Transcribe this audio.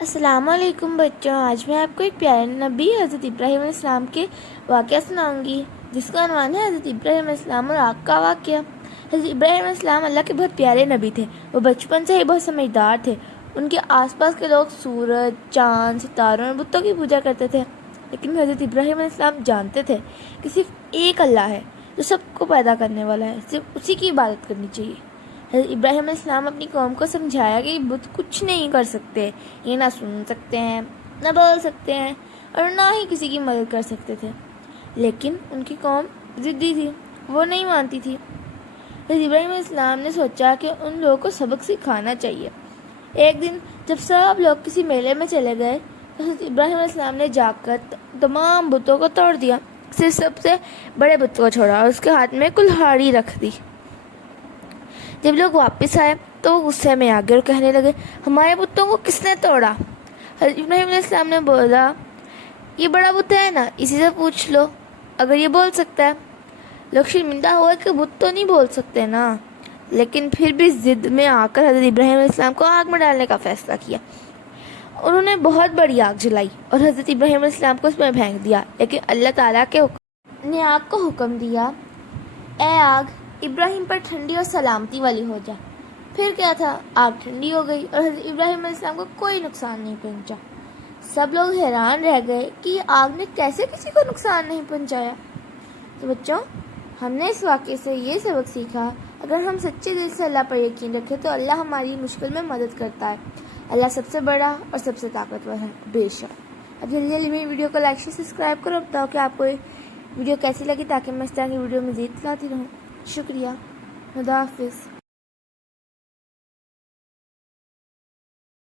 السلام علیکم بچوں، آج میں آپ کو ایک پیارے نبی حضرت ابراہیم علیہ السلام کے واقعہ سناؤں گی، جس کا عنوان ہے حضرت ابراہیم علیہ السلام اور آگ کا واقعہ۔ حضرت ابراہیم علیہ السلام اللہ کے بہت پیارے نبی تھے۔ وہ بچپن سے ہی بہت سمجھدار تھے۔ ان کے آس پاس کے لوگ سورج، چاند، ستاروں اور بتوں کی پوجا کرتے تھے، لیکن حضرت ابراہیم علیہ السلام جانتے تھے کہ صرف ایک اللہ ہے جو سب کو پیدا کرنے والا ہے، صرف اسی کی عبادت کرنی چاہیے۔ حضرت ابراہیم علیہ السلام اپنی قوم کو سمجھایا کہ بت کچھ نہیں کر سکتے، یہ نہ سن سکتے ہیں، نہ بول سکتے ہیں، اور نہ ہی کسی کی مدد کر سکتے تھے۔ لیکن ان کی قوم ضدی تھی، وہ نہیں مانتی تھی۔ حضرت ابراہیم علیہ السلام نے سوچا کہ ان لوگوں کو سبق سکھانا چاہیے۔ ایک دن جب سب لوگ کسی میلے میں چلے گئے تو حضرت ابراہیم علیہ السلام نے جا کر تمام بتوں کو توڑ دیا، صرف سب سے بڑے بت کو چھوڑا اور اس کے ہاتھ میں کلہاڑی رکھ دی۔ جب لوگ واپس آئے تو وہ غصے میں آ گئے اور کہنے لگے، ہمارے بتوں کو کس نے توڑا؟ حضرت ابراہیم علیہ السلام نے بولا، یہ بڑا بت ہے نا، اسی سے پوچھ لو اگر یہ بول سکتا ہے۔ لوگ شرمندہ ہوئے کہ بت تو نہیں بول سکتے نا، لیکن پھر بھی ضد میں آ کر حضرت ابراہیم علیہ السلام کو آگ میں ڈالنے کا فیصلہ کیا۔ انہوں نے بہت بڑی آگ جلائی اور حضرت ابراہیم علیہ السلام کو اس میں پھینک دیا، لیکن اللہ تعالیٰ نے آگ کو حکم دیا، اے آگ ابراہیم پر ٹھنڈی اور سلامتی والی ہو جا۔ پھر کیا تھا، آگ ٹھنڈی ہو گئی اور حضرت ابراہیم علیہ السلام کو کوئی نقصان نہیں پہنچا۔ سب لوگ حیران رہ گئے کہ یہ آگ نے کیسے کسی کو نقصان نہیں پہنچایا۔ تو بچوں، ہم نے اس واقعے سے یہ سبق سیکھا، اگر ہم سچے دل سے اللہ پر یقین رکھیں تو اللہ ہماری مشکل میں مدد کرتا ہے۔ اللہ سب سے بڑا اور سب سے طاقتور ہے، بے شک۔ اب جلدی جلدی میری ویڈیو کو لائک شیئر سبسکرائب کرو، بتاؤ کہ آپ کو ویڈیو کیسی لگی تاکہ میں اس طرح کی ویڈیو مزید لاتی رہوں۔ شکریہ، خدا حافظ۔